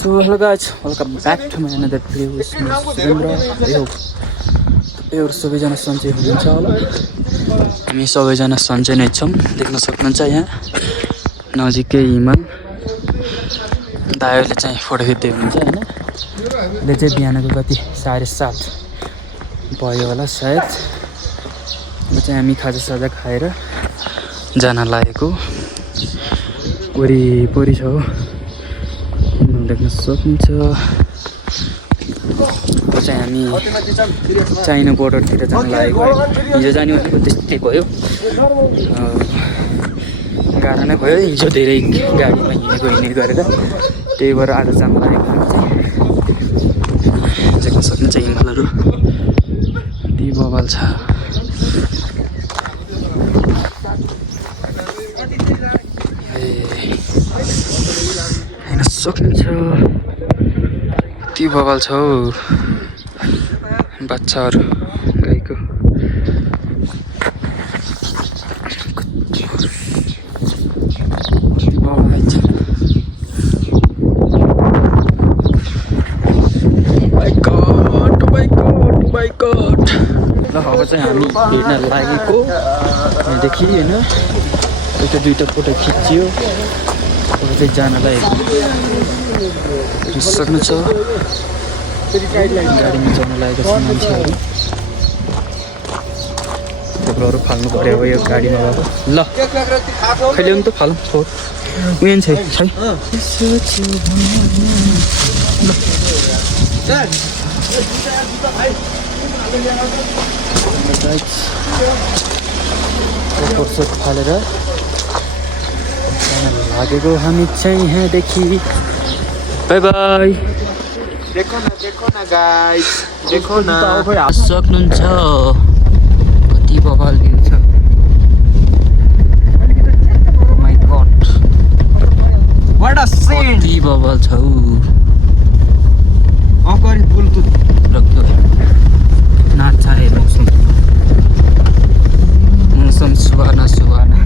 So hello guys, welcome back to my another video with me Surendra. I hope तपाईहरु सबैजना सन्चै हुनुहुन्छ होला। हामी सबैजना सन्चै नै छौं। देख्न सक्नुहुन्छ यहाँ नजिकै हिमाल दाइले चाहिँ फोटो खिच्दै हुनुहुन्छ हैन। अहिले चाहिँ बिहानको कति 7:30 भयो होला सायद। अब चाहिँ हामी खाजासाजा खाएर जान लागेको वरिपरि छ हो। देख्न सक्नुहुन्छ चाहिँ हामी चाइना बोर्डरतिर जान लागेको है। हिजो जाने भनेको त्यस्तै भयो, गाह्रो नै भयो। हिजो धेरै गाडीमा हिँडेको गरेर त्यही भएर आज जान लागेको हामी चाहिँ। देख्न सक्नुहुन्छ हिमालहरू कति बवाल छ। हेर्न सक्नुहुन्छ कति बवाल छ हौ बच्चाहरू गाईको। ल अब चाहिँ हामी हिँड्न लागेको यहाँदेखि होइन। एउटा दुईवटा फोटो खिच्यो अब चाहिँ जान लागेको सक्नु छ। गाडीमा जान लागेको छ मान्छेहरू। कपडाहरू फाल्नु पर्यो अब यो गाडीमा गएको। ल खैले पनि त फालौँ छोड उयो छै छै। फालेर लागेको हामी चाहिँ यहाँदेखि। By by. देखो ना गाइस, देखो ना। सक्नुहुन्छ कति बवाल भ्यू छ। My God what a scene. कति बवाल छ हौ। अगाडि ब्लुटुथ रक्यो नाच है। मौसम सुहाना सुहाना।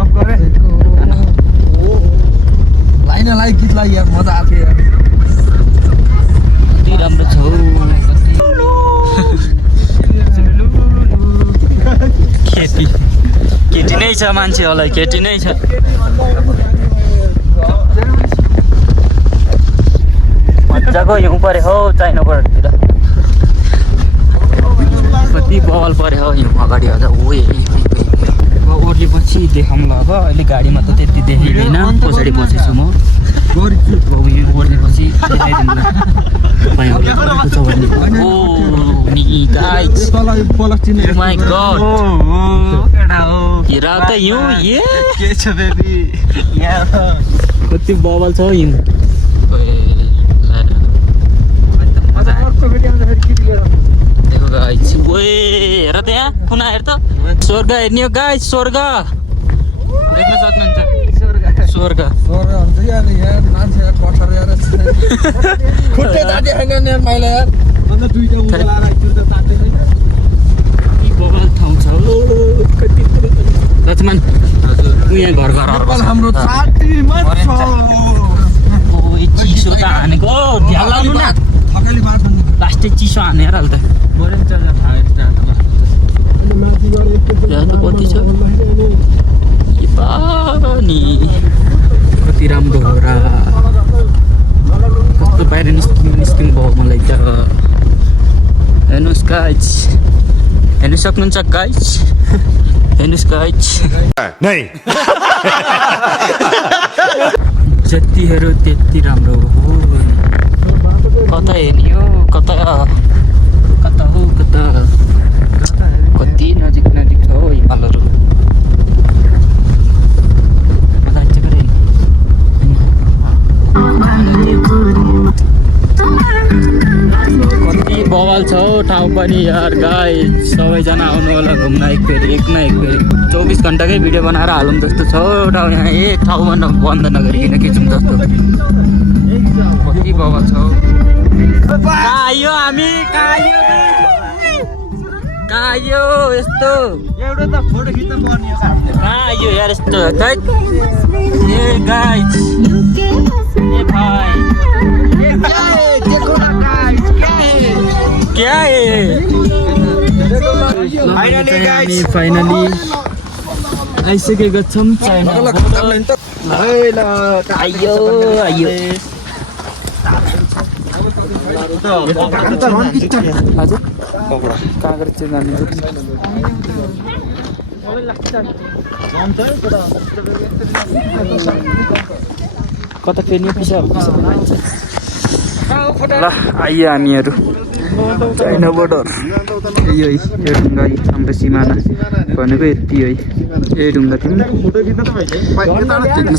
अफ गरे लाइन लाइक गीत लाई यार मजा आथ्यो यार। कति राम्रो छ हौ। केटी नै छ मान्छे होला, केटी नै छ। मजाको हिउँ पऱ्यो हौ चाइना बोर्डरतिर। कति बवाल पऱ्यो हौ हिउँ अगाडि अझ ओर्लेपछि देखाउँ ल। अब अहिले गाडीमा त त्यति देखिँदैन, पछाडि बसेछु म। ओर्लेपछि देखाइदिनु ल। माइ गॉड हिरा त हिउँ ये के छ बेबी कति बवाल छ हिउँ। देखो गाइस ओए हेर त्यहाँ कुना हेर त। स्वर्ग हेर्ने हो गाइस, स्वर्ग देख्न सक्नुहुन्छ। स्वर्ग हुन्छ यार यार मान्छे यार कठर यार खुट्टे ताते हैन यार मैले यार अन्त दुईटा उला राख्छु त ताते हैन। कति बवाल ठाउँ छ हौ। कति लक्ष्मण हजुर यहाँ घर हाम्रो छातीमा छ। ओए चिसो त हानेको ध्यान लाउनु न। थकाली मार्छ नि लास्टै चिसो हानेर हाल त। बोरेन चल्छ थाहा एक्स्ट्रा यहाँ त कति छ के पानी। कति राम्रो हो र कस्तो बाहिर निस्किनु भयो मलाई त। हेर्नुहोस् गाइस, हेर्नु सक्नुहुन्छ गाइस, हेर्नुहोस् गाइस। जति हेऱ्यो त्यति राम्रो हो। कता हेर्ने हो, कता कता हो, कता कति नजिक नजिक छ हौ हिमालहरू। कति बवाल छ हौ ठाउँ पनि यार गाइस। सबैजना आउनु होला घुम्न एकफेरि, एक न एकफेरि। 24 घन्टाकै भिडियो बनाएर हालौँ जस्तो छ हौ ठाउँ। यहाँ एक ठाउँमा बन्द नगरिकन खिचौँ जस्तो। कति बवाल छ हौ। कहाँ आयो हामी, कहाँ आयो कहाँ आयो यस्तो। एउटा त फोटो खिच्न पर्ने हो हामीले। कहाँ आयो यार यस्तो। ए गाइस ए भाइ फाइनली आइसकेका छौँ चाइना आइयो आइयो हजुर काँक्रा चाहिँ जानु कता फेर्ने पिसा ल आइयो हामीहरू चाइना बोर्डर यो ढुङ्गा हाम्रो सिमाना भनेको यति है यही ढुङ्गा थियो देख्न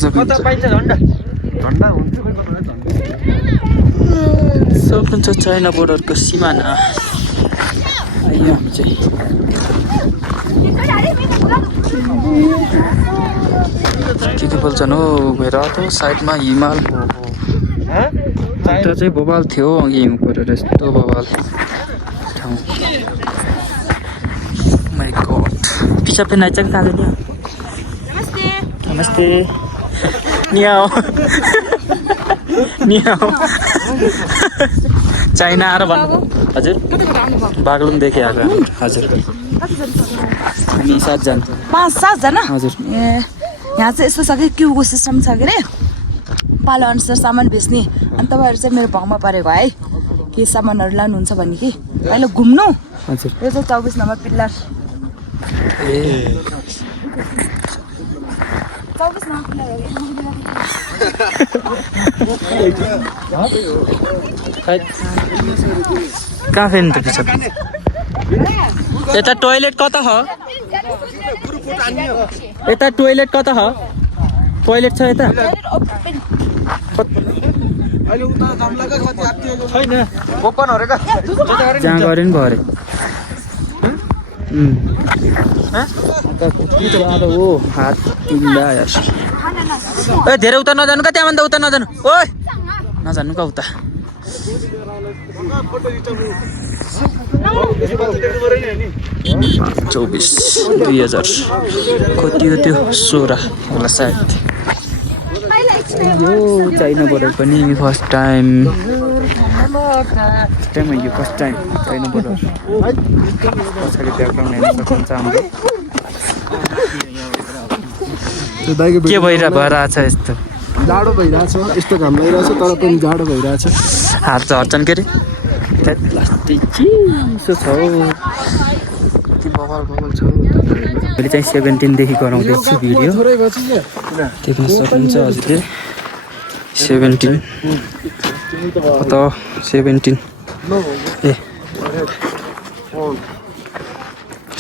सक्नुहुन्छ चाइना बोर्डरको सिमाना आइयो हामी चाहिँ के बोल्छन् हौ भएर त साइडमा हिमाल त्यो चाहिँ बबाल थियो अघि हिउँ परेर यस्तो बबाल ठाउँ माइ गॉड पिसा पे नाइचा कहाँ गयो नमस्ते नियाओ नियाओ चाइना आएर भन्नु हजुर बागलुङदेखि आएको हजुर हामी 7 जना 5-7 जना हजुर ए यहाँ चाहिँ यस्तो छ कि क्युको सिस्टम छ के अरे पालो अनुसार सामान बेच्ने अनि तपाईँहरू चाहिँ मेरो भाउमा परेको है के सामानहरू लानुहुन्छ भने कि अहिले घुम्नु हजुर यो चाहिँ 24 नम्बर पिल्लर ए 24 नम्बर पिल्लर कहाँ फेर्नु त पिसा यता टोइलेट कता हो यता टोइलेट कता हो टोइलेट छ यता जहाँ गऱ्यो नि भयो अरे ओ हात ए धेरै उता नजानु क्या त्यहाँभन्दा उता नजानु ओइ नजानु क्या उता 2000 कति हो त्यो 16 होला सायद यो चाइना बोर्डर पनि फर्स्ट टाइम यो फर्स्ट टाइम चाइना बोर्डर पछाडि ब्याकग्राउन्ड हेर्न सक्नुहुन्छ हाम्रो के भइरहेछ यस्तो जाडो भइरहेछ यस्तो घाम लागिरहेछ तर पनि जाडो भइरहेछ हात झर्छन् के अरे चिसो छ कति बबल छ मैले चाहिँ 17 देखि गराउँदैछु भिडियो देख्न सक्नुहुन्छ हजुरले 17 कता 17 ए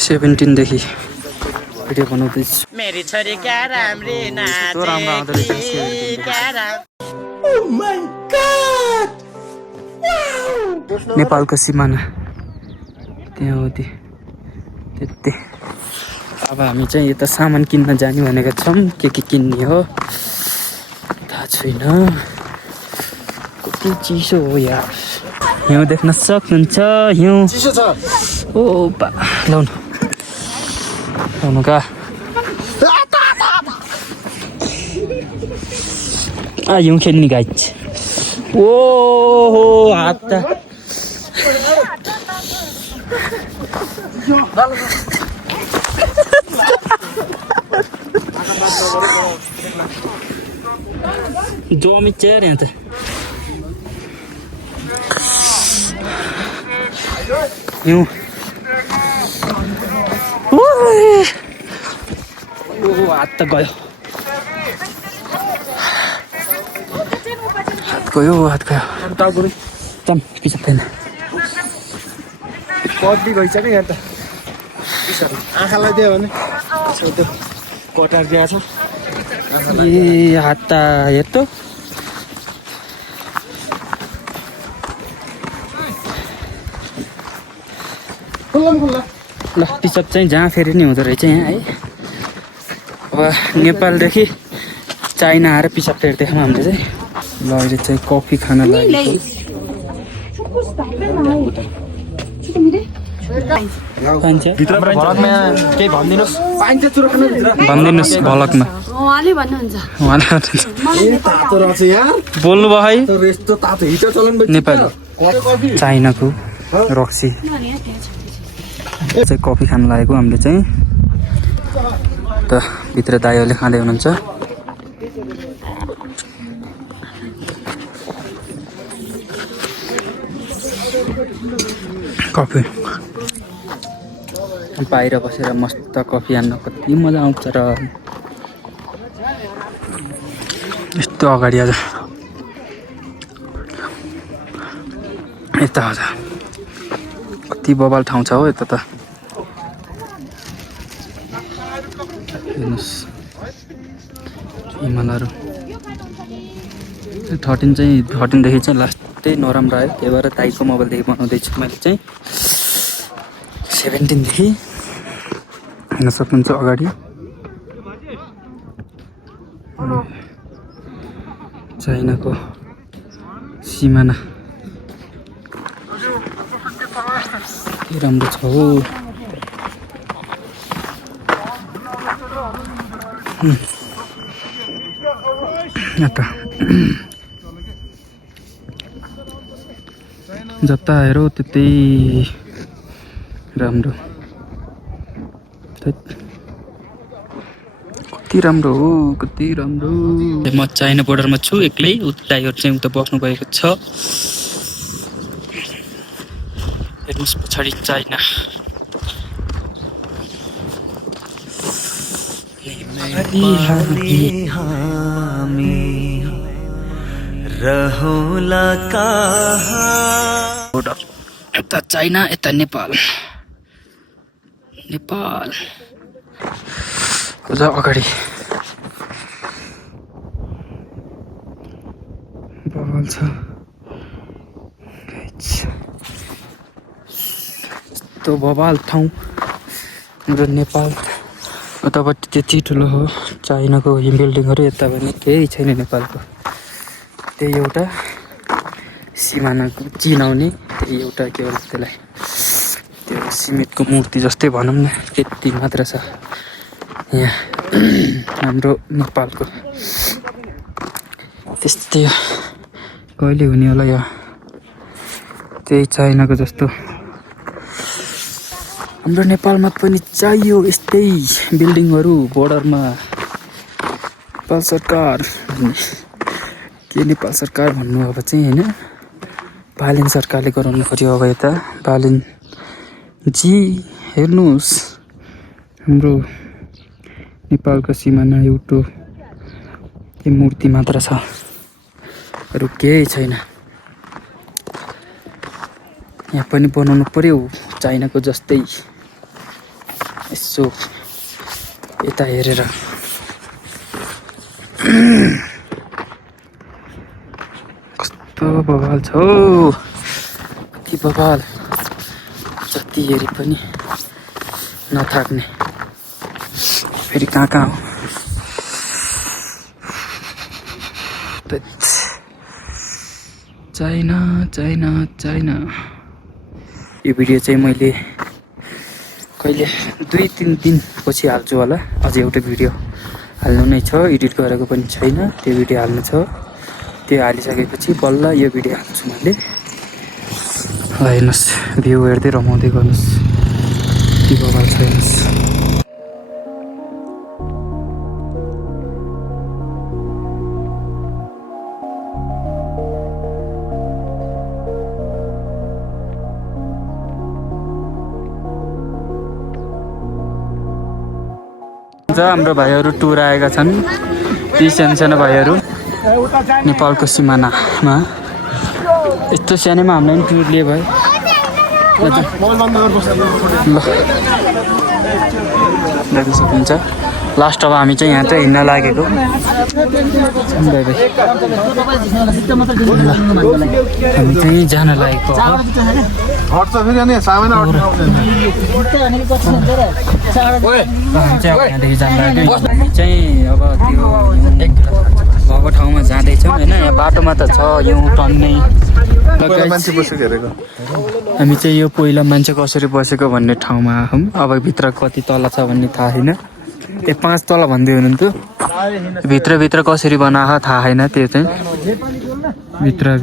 17 देखि भिडियो बनाउँदैछु मेरी छोरी क्या राम्री कस्तो राम्रो आउँदो रहेछ नेपालको सिमाना त्यहाँ हो त्यति अब हामी चाहिँ यता सामान किन्न जाने भनेका छौँ के किन्ने हो थाहा छैन कति चिसो हो यार हिउँ देख्न सक्नुहुन्छ हिउँ चिसो छ ओ बा लाउनु लाउनु का हिउँ खेल्ने गाइज ओ हात त जमी चेयर यहाँ त हिउँ ओ हात त गयो हात गयो चम पिसा थिएन कति गइसक्यो यहाँ त आँखालाई दियो भने त्यो कटार दिएको छ ए हात त हेर त ल पिसप चाहिँ जहाँ फेरि नि हुँदो रहेछ यहाँ है अब नेपालदेखि चाइना आएर पिसप फेर्दै थियौँ हामीले चाहिँ ल अहिले चाहिँ कफी खान लागेको भनिदिनुहोस् भलकमा बोल्नु भयो है नेपाली चाइनाको रक्सी चाहिँ कफी खानु लागेको हामीले चाहिँ त भित्र दाइहरूले खाँदै हुनुहुन्छ कफी बाहिर बसेर मस्त कफी हान्न कति मजा आउँछ र यस्तो अगाडि आज यता आज कति बबाल ठाउँ छ हो यता त हेर्नुहोस् हिमालहरू 13 चाहिँ 13 देखि चाहिँ लास्टै नराम्रो आयो त्यही भएर दाइको मोबाइलदेखि बनाउँदैछु मैले चाहिँ 17 देखि हेर्न सक्नुहुन्छ अगाडि चाइनाको सिमाना के राम्रो छ हो जता हेरौ त्यतै राम्रो कति राम्रो हो कति राम्रो म चाइना बोर्डरमा छु एक्लै दाइहरु चाहिँ उता बस्नु भएको छ हेर्नुस् पछाडि चाइना रहोला कहाँ बोर्डर यता चाइना यता नेपाल नेपाल अझ अगाडि बवाल छ यस्तो बवाल ठाउँ हाम्रो नेपाल उतापट्टि त्यति ठुलो हो चाइनाको बिल्डिङहरू यता भने केही छैन नेपालको त्यही एउटा सिमानाको चिनाउने त्यही एउटा के भन्छ त्यसलाई त्यो सिमेन्टको मूर्ति जस्तै भनौँ न त्यति मात्र छ यहाँ हाम्रो नेपालको त्यस्तै कहिले हुने होला यो त्यही चाइनाको जस्तो हाम्रो नेपालमा पनि चाहियो यस्तै बिल्डिङहरू बोर्डरमा नेपाल सरकार के नेपाल सरकार भन्नु अब चाहिँ होइन बालिन सरकारले गराउनु पर्यो अब यता बालिन जी हेर्नुहोस् हाम्रो नेपालको सिमाना एउटा त्यो मूर्ति मात्र छ अरू केही छैन यहाँ पनि बनाउनु पर्यो चाइनाको जस्तै यसो यता हेरेर कस्तो बवाल छ कति बवाल जति हेरे पनि नथाक्ने फेरि कहाँ कहाँ हो चाइना चाइना चाइना यो भिडियो चाहिँ मैले कहिले 2-3 दिन पछि हाल्छु होला अझै एउटा भिडियो हाल्नु नै छ एडिट गरेको पनि छैन त्यो भिडियो हाल्नु छ त्यो हालिसकेपछि बल्ल यो भिडियो हाल्छु मैले ल हेर्नुहोस् भ्यू हेर्दै रमाउँदै गर्नुहोस् के बवाल छ हेर्नुहोस् हाम्रो भाइहरू टुर आएका छन् ती सानो भाइहरू नेपालको सिमानामा यस्तो सानोमा हामीलाई पनि टुर लिए भयो ल देख्न सक्नुहुन्छ लास्ट अब हामी चाहिँ यहाँ चाहिँ हिँड्न लागेको हामी चाहिँ जान लागेको यहाँदेखि जाँदाखेरि चाहिँ अब त्यो भएको ठाउँमा जाँदैछौँ होइन यहाँ बाटोमा त छ यो टन्नै हामी चाहिँ यो पहिला मान्छे कसरी बसेको भन्ने ठाउँमा आयौँ अब भित्र कति तल छ भन्ने थाहा छैन त्यो 5 तल भन्दै हुनुहुन्थ्यो भित्रभित्र कसरी बनाएको थाहा छैन त्यो चाहिँ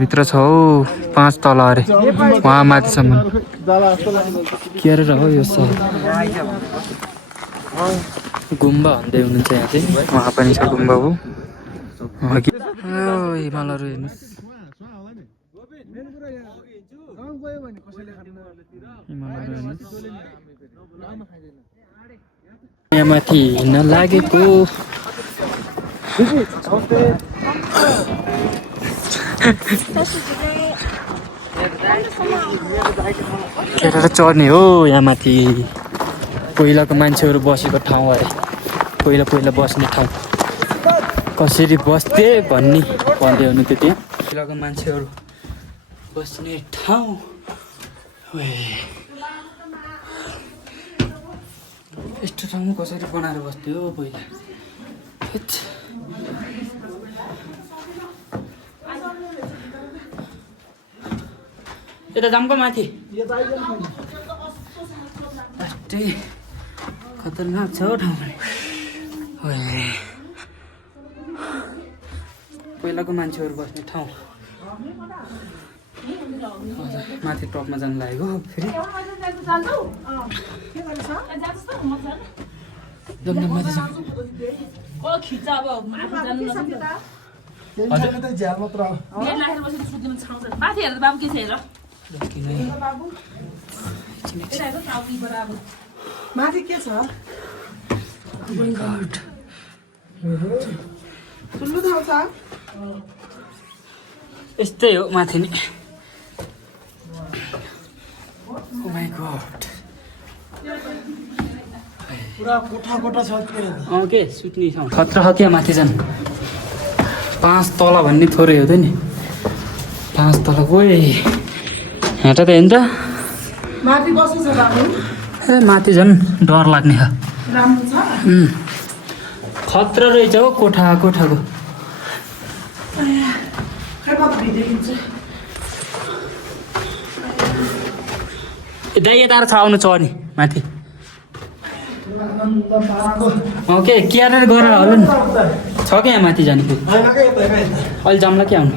भित्र छ हौ 5 तल अरे वहाँ माथिसम्म के अरे हो यो सब गुम्बा भन्दै हुनुहुन्छ यहाँ चाहिँ वहाँ पनि छ गुम्बा हो हिमालहरू हेर्नुहोस् यहाँ माथि हिँड्न लागेको केरेर चढ्ने हो यहाँ माथि पहिलाको मान्छेहरू बसेको ठाउँ अरे पहिला बस्ने ठाउँ कसरी बस्थे भन्दै हुनुहुन्थ्यो त्यहाँ पहिलाको मान्छेहरू बस्ने ठाउँ यस्तो ठाउँ कसरी बनाएर बस्थ्यो पहिला यता जामको माथि खतरनाक छ हौ ठाउँ पहिलाको मान्छेहरू बस्ने ठाउँ माथि टपमा जानु लागेको फेरि माथि के छ ठुलो ठाउँ छ यस्तै हो माथि नि माइ गॉड पुरा कोठा छ के सुत्ने ठाउँ खतरा हो क्या माथि जानु 5 तल भन्ने थोरै हो त नि 5 तल गए यहाँ त हेर्नु त माथि बस्नु छ बाबु ए माथि झन् डर लाग्ने हो राम्रो छ खतरा रहेछ हो कोठाको दाइ यता छ आउनु चढ्ने माथि के क्यारेर गरेर होला नि छ क्या यहाँ माथि जाने अहिले जाम्ला के आउनु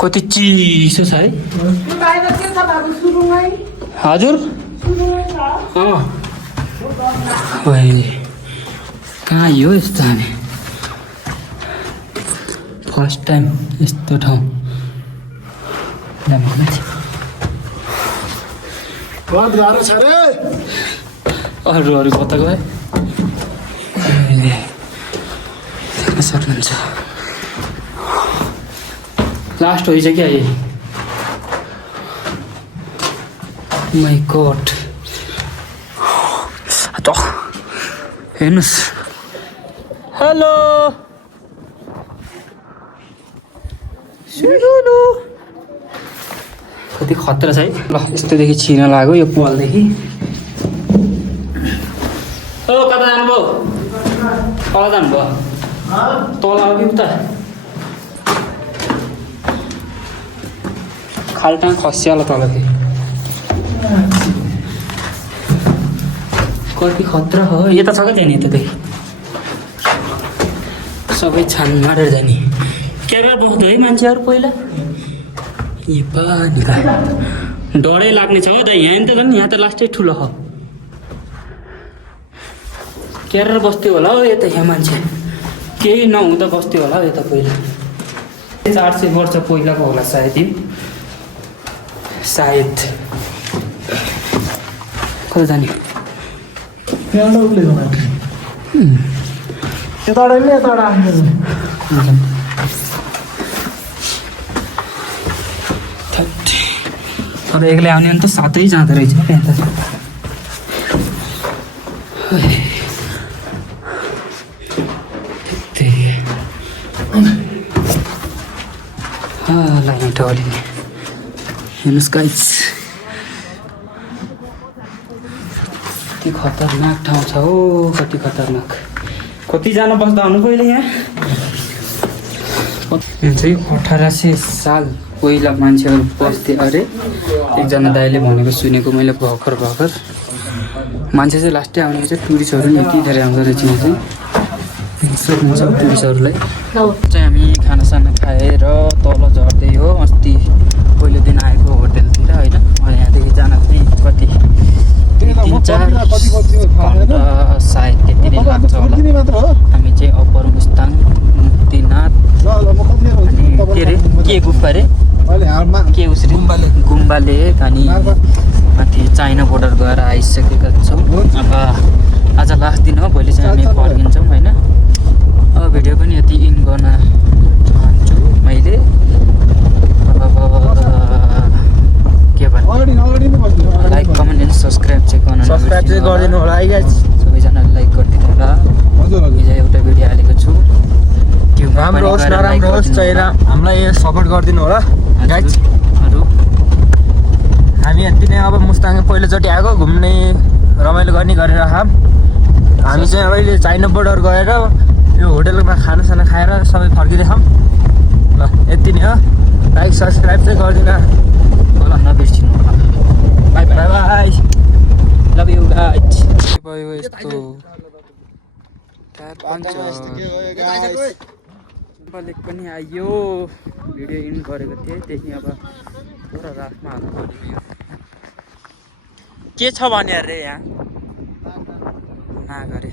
कति चिसो छ है हजुर कहाँ यो यस्तो हामी फर्स्ट टाइम यस्तो ठाउँ अरू कता गए देख्न सक्नुहुन्छ लास्ट हो क्या यही माइ गॉड हेर्नुहोस् हेलो कति खतरा छ है ल यस्तोदेखि छिर्न लाग्यो यो पोलदेखि ओ कता जानुभयो तल जानुभयो तल आयो कि उता खाल्टाङ खसिहाल्यो तल फेरि कति खतरा हो यता छ क्या त्यहाँ यतादेखि सबै छान मारेर जाने क्यामेरा बोक्दो है मान्छेहरू पहिला ए पानी डरै लाग्ने छ हो दाइ यहाँ त झन् यहाँ त लास्टै ठुलो हो क्यारेर बस्थ्यो होला हौ यता यहाँ मान्छे केही नहुँदा बस्थ्यो होला हौ यता पहिला 400 वर्ष पहिलाको होला सायद यो सायद कता जाने अब एक्लै आउने भने त सातै जाँदो रहेछ त्यहाँ त लाइन टलिने हेर्नुहोस् गाइस कति खतरनाक ठाउँ छ हो कति खतरनाक कतिजना बस्दा हुनु पहिले यहाँ चाहिँ 1800 साल पहिला मान्छेहरू बस्थे अरे एकजना दाइले भनेको सुनेको मैले भर्खर मान्छे चाहिँ लास्टै आउने चाहिँ टुरिस्टहरू नि यति धेरै आउँदो रहेछ यहाँ चाहिँ सोध्नुहुन्छ टुरिस्टहरूलाई चाहिँ हामी खानासाना खाएर तल झर्दै हो अस्ति पहिलो दिन आएको होटेलतिर होइन यहाँदेखि जान चाहिँ कति 3-4 घन्टा सायद त्यति नै लाग्छ होला हामी चाहिँ अप्पर मुस्ताङ मुक्तिनाथ अनि के अरे के गुफा अरे के उसरी गुम्बा लेक अनि माथि चाइना बोर्डर गएर आइसकेका छौँ अब आज लास्ट दिन हो भोलि चाहिँ हामी फर्किन्छौँ होइन अब भिडियो पनि यति इन गर्न चाहन्छु मैले अब के भन्नु लाइक कमेन्ट एन्ड सब्सक्राइब चाहिँ गरिदिनु होला है गाइस सबैजनाले लाइक गरिदिनु होला हिजो एउटा भिडियो हालेको छु राम्रो होस् नराम्रो होस् चाहिँ हामीलाई सपोर्ट गरिदिनु होला गाइस हामी यति नै अब मुस्ताङ पहिलोचोटि आएको घुम्ने रमाइलो गर्ने गरेर हामी चाहिँ अहिले चाइना बोर्डर गएर यो होटेलमा खानासाना खाएर सबै फर्किँदैछौँ ल यति नै हो लाइक सब्सक्राइब चाहिँ गरिदिनु होला नबिर्सिनु होला by by by love you guys भयो यस्तो लेक पनि आयो भिडियो इन गरेको थिएँ त्यही अब पुरा रातमा हाल्नु पर्यो के छ भने अरे यहाँ ना गरे